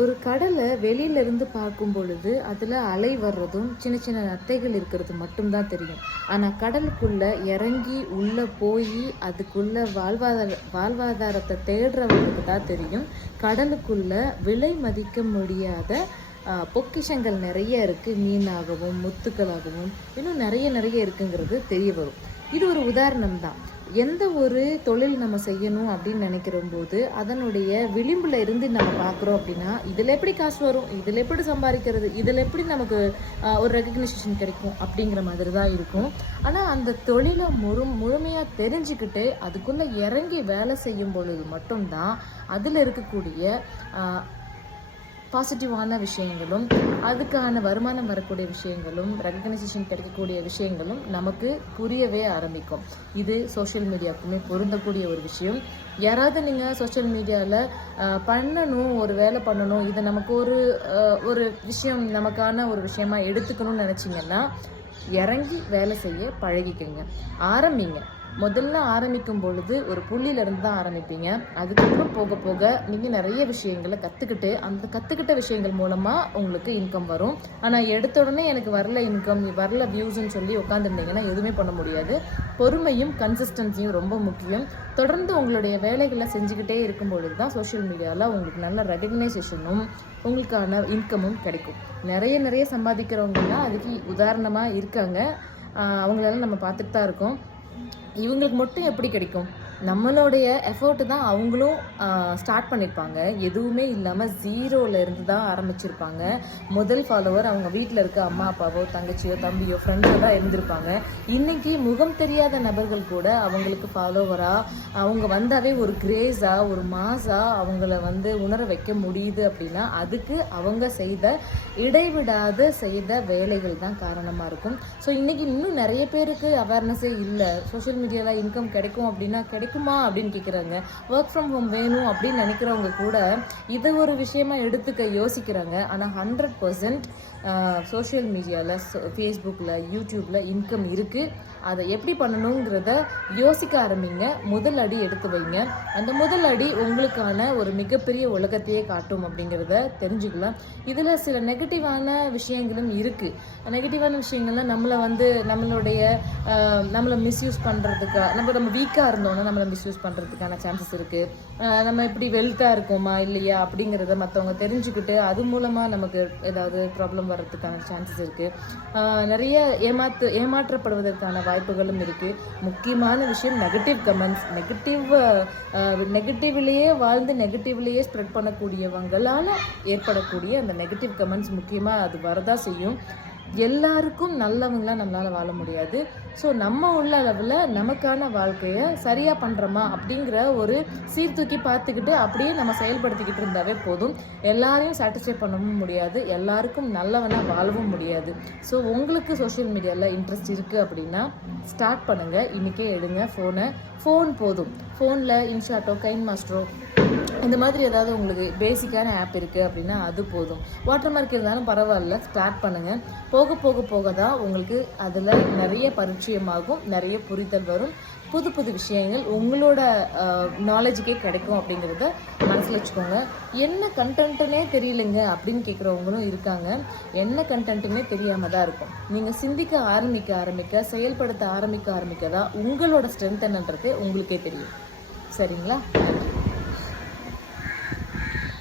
ஒரு கடலை வெளியில இருந்து பார்க்கும் பொழுது அதில் அலை வர்றதும் சின்ன சின்ன நத்தைகள் இருக்கிறது மட்டும்தான் தெரியும். ஆனால் கடலுக்குள்ள இறங்கி உள்ளே போய் அதுக்குள்ள வாழ்வாதார வாழ்வாதாரத்தை தேடுறவங்களுக்கு தான் தெரியும். கடலுக்குள்ள விலை மதிக்க முடியாத பொக்கிஷங்கள் நிறைய இருக்குது மீனாகவும் முத்துக்களாகவும். இன்னும் நிறைய நிறைய இருக்குங்கிறது தெரிய வரும். இது ஒரு உதாரணம் தான் எந்த ஒரு தொழில் நம்ம செய்யணும் அப்படின்னு நினைக்கிற போது அதனுடைய விளிம்பில் இருந்து நம்ம பார்க்குறோம் அப்படின்னா இதில் எப்படி காசு வரும்? இதில் எப்படி சம்பாதிக்கிறது? இதில் எப்படி நமக்கு ஒரு ரெக்கக்னைசேஷன் கிடைக்கும்? அப்படிங்கிற மாதிரி தான் இருக்கும். ஆனால் அந்த தொழிலை முழு முழுமையாக தெரிஞ்சுக்கிட்டு அதுக்குள்ளே இறங்கி வேலை செய்யும் பொழுது மட்டும்தான் அதில் இருக்கக்கூடிய பாசிட்டிவான விஷயங்களும் அதுக்கான வருமானம் வரக்கூடிய விஷயங்களும் ரெகக்னைசேஷன் கிடைக்கக்கூடிய விஷயங்களும் நமக்கு புரியவே ஆரம்பிக்கும். இது சோஷியல் மீடியாவுக்குமே பொருந்தக்கூடிய ஒரு விஷயம். யாராவது நீங்கள் சோஷியல் மீடியாவில் பண்ணணும் ஒரு வேலை பண்ணணும் இதை நமக்கு ஒரு ஒரு விஷயம் நமக்கான ஒரு விஷயமா எடுத்துக்கணும்னு நினச்சிங்கன்னா இறங்கி வேலை செய்ய பழகிக்கங்க. ஆரம்பிங்க. முதல்ல ஆரம்பிக்கும் பொழுது ஒரு புள்ளியிலேருந்து தான் ஆரம்பிப்பீங்க. அதுக்கப்புறம் போக போக நீங்கள் நிறைய விஷயங்களை கற்றுக்கிட்டு அந்த கற்றுக்கிட்ட விஷயங்கள் மூலமாக உங்களுக்கு இன்கம் வரும். ஆனால் எடுத்த உடனே எனக்கு வரல இன்கம் வரல வியூஸ்ன்னு சொல்லி உட்காந்துருந்தீங்கன்னா எதுவுமே பண்ண முடியாது. பொறுமையும் கன்சிஸ்டன்சியும் ரொம்ப முக்கியம். தொடர்ந்து உங்களுடைய வேலைகளை செஞ்சுக்கிட்டே இருக்கும் பொழுது தான் சோஷியல் மீடியாவில் உங்களுக்கு நல்ல ரெகக்னைசேஷனும் உங்களுக்கான இன்கமும் கிடைக்கும். நிறைய நிறைய சம்பாதிக்கிறவங்கலாம் அதுக்கு உதாரணமாக இருக்காங்க. அவங்களெல்லாம் நம்ம பார்த்துட்டு தான் இருக்கோம். இவங்களுக்கு மட்டும் எப்படி கிடைக்கும்? நம்மளுடைய எஃபர்ட் தான் அவங்களும் ஸ்டார்ட் பண்ணியிருப்பாங்க எதுவுமே இல்லாமல் ஜீரோலேருந்து தான் ஆரம்பிச்சிருப்பாங்க. முதல் ஃபாலோவர் அவங்க வீட்டில் இருக்க அம்மா அப்பாவோ தங்கச்சியோ தம்பியோ ஃப்ரெண்ட்ஸோ தான் இருந்திருப்பாங்க. இன்றைக்கி முகம் தெரியாத நபர்கள் கூட அவங்களுக்கு ஃபாலோவராக அவங்க வந்தாவே ஒரு கிரேஸாக ஒரு மாஸாக அவங்கள வந்து உணர வைக்க முடியுது அப்படின்னா அதுக்கு அவங்க செய்த இடைவிடாத செய்த வேலைகள் தான் காரணமாக இருக்கும். ஸோ இன்றைக்கி இன்னும் நிறைய பேருக்கு அவேர்னஸே இல்லை. சோஷியல் மீடியாவில் இன்கம் கிடைக்கும் அப்படின்னா கிடைக்கும் அப்படின்னு கேட்குறாங்க ஒர்க் ஃப்ரம் ஹோம் வேணும் அப்படின்னு நினைக்கிறவங்க கூட இதை ஒரு விஷயமா எடுத்துக்க யோசிக்கிறாங்க. ஆனால் ஹண்ட்ரட் பர்சன்ட் சோஷியல் மீடியாவில் ஃபேஸ்புக்கில் யூடியூப்பில் இன்கம் இருக்குது அதை எப்படி பண்ணணுங்கிறத யோசிக்க ஆரம்பிங்க. முதல் அடி எடுத்து வைங்க. அந்த முதல் அடி உங்களுக்கான ஒரு மிகப்பெரிய உலகத்தையே காட்டும் அப்படிங்கிறத தெரிஞ்சுக்கலாம். இதில் சில நெகட்டிவான விஷயங்களும் இருக்குது நெகட்டிவான விஷயங்கள்லாம் நம்மளை வந்து நம்மளுடைய நம்மளை மிஸ்யூஸ் பண்ணுறதுக்கு நம்ம நம்ம வீக்காக இருந்தோம்னா நம்மளை மிஸ்யூஸ் பண்ணுறதுக்கான சான்சஸ் இருக்குது நம்ம இப்படி வெல்த்தாக இருக்கோமா இல்லையா அப்படிங்கிறத மற்றவங்க தெரிஞ்சுக்கிட்டு அது மூலமாக நமக்கு ஏதாவது ப்ராப்ளம் வர்றதுக்கான சான்சஸ் இருக்குது நிறைய ஏமாத்து ஏமாற்றப்படுவதற்கான வாய்ப்புகளும் இருக்குது முக்கியமான விஷயம் நெகட்டிவ் கமெண்ட்ஸ் நெகட்டிவ் நெகட்டிவ்லேயே வாழ்ந்து நெகட்டிவ்லேயே ஸ்ப்ரெட் பண்ணக்கூடியவங்களால் ஏற்படக்கூடிய அந்த நெகட்டிவ் கமெண்ட்ஸ் முக்கியமாக அது வரதா செய்யும். எல்லாருக்கும் நல்லவங்களாம் நம்மளால் வாழ முடியாது. ஸோ நம்ம உள்ள அளவில் நமக்கான வாழ்க்கையை சரியாக பண்ணுறோமா அப்படிங்கிற ஒரு சீர்தூக்கி பார்த்துக்கிட்டு அப்படியே நம்ம செயல்படுத்திக்கிட்டு இருந்தாவே போதும். எல்லாரையும் சாட்டிஸ்ஃபை பண்ணவும் முடியாது. எல்லாருக்கும் நல்லவனாக வாழவும் முடியாது. ஸோ உங்களுக்கு சோஷியல் மீடியாவில் இன்ட்ரெஸ்ட் இருக்குது அப்படின்னா ஸ்டார்ட் பண்ணுங்கள் இன்றைக்கே எடுங்க ஃபோனை ஃபோன் போதும். ஃபோனில் இன்ஸ்டாட்டோ கைன் மாஸ்டரோ இந்த மாதிரி ஏதாவது உங்களுக்கு பேசிக்கான ஆப் இருக்குது அப்படின்னா அது போதும். வாட்டர் மார்க் இருந்தாலும் பரவாயில்ல ஸ்டார்ட் பண்ணுங்கள் போக போக போக தான் உங்களுக்கு அதில் நிறைய பரிச்சயமாகும் நிறைய புரிதல் வரும். புது புது விஷயங்கள் உங்களோட நாலேஜுக்கே கிடைக்கும் அப்படிங்கிறத மனசில் வச்சுக்கோங்க. என்ன கண்டென்ட்டுனே தெரியலைங்க அப்படின்னு கேட்குறவங்களும் இருக்காங்க. என்ன கண்டென்ட்டுனே தெரியாமல் தான் இருக்கும். நீங்கள் சிந்திக்க ஆரம்பிக்க ஆரம்பிக்க செயல்படுத்த ஆரம்பிக்க ஆரம்பிக்க தான் உங்களோட ஸ்ட்ரென்த் என்னன்றது உங்களுக்கே தெரியும். சரிங்களா?